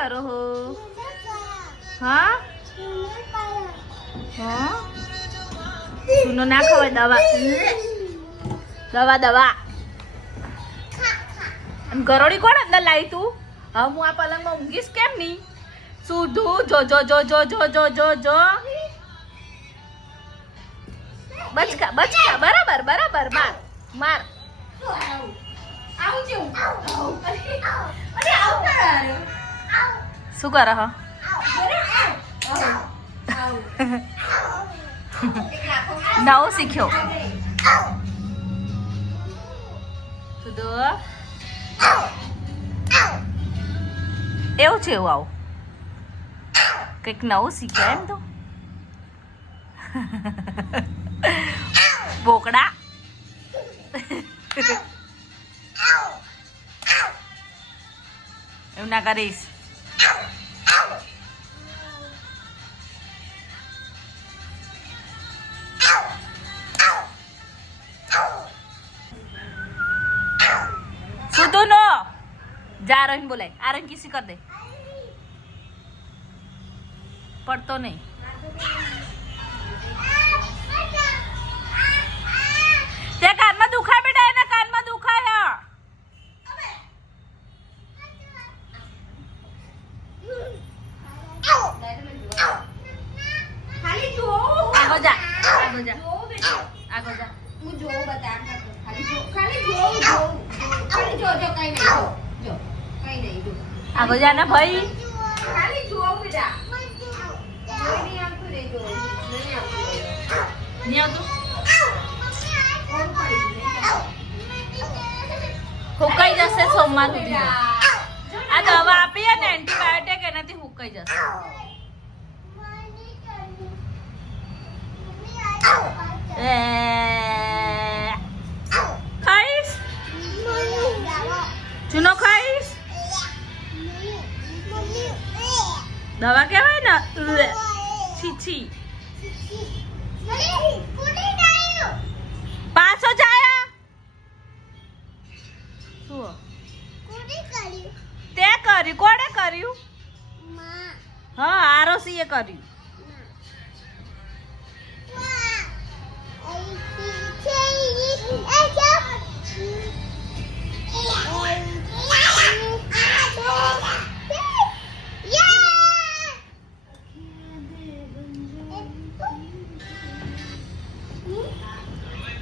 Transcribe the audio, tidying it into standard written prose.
કરો હો? હા હા સુનો ના ખવાય દવા દવા દવા ગરોડી કોણ અંદર લાવી તું? હા હું આ પલંગમાં ઊંઘીશ કેમ નહીં? સુધું જો જો જો જો જો જો જો જો બચકા બચકા બરાબર બરાબર માર માર શું કરે હ? નવું શીખ્યો સુધો એવું છે એવું આવું કંઈક નવું શીખ્યો એમ તો બોકડા એવું ના કરીશ. સુધુ નો જા રહીને બોલાય આ રહીને કિસી કર દે પડતો નહીં. તે કાનમાં દુખાય બેટા એના કાનમાં દુખાય આગળ જા આગળ જા આગળ જા હું જોઉં બતા ખાલી જો કઈ નહીં જો કઈ નહીં જો આગળ જા ને ભાઈ ખાલી જોઉં બેટા કોઈ નહીં આવતું રે જો નહીં આવતું હુકાઈ જશે સોમવાર સુધી આ દવા આપી ને એન્ટીબાયોટિક એનાથી હુકાઈ જશે. ખાઈશ ચૂનો ખાઈશ દવા કેવાય ને છી છી પાછો જાય શું તે કર્યું કોણે કર્યું? હા આરોસીએ કર્યું.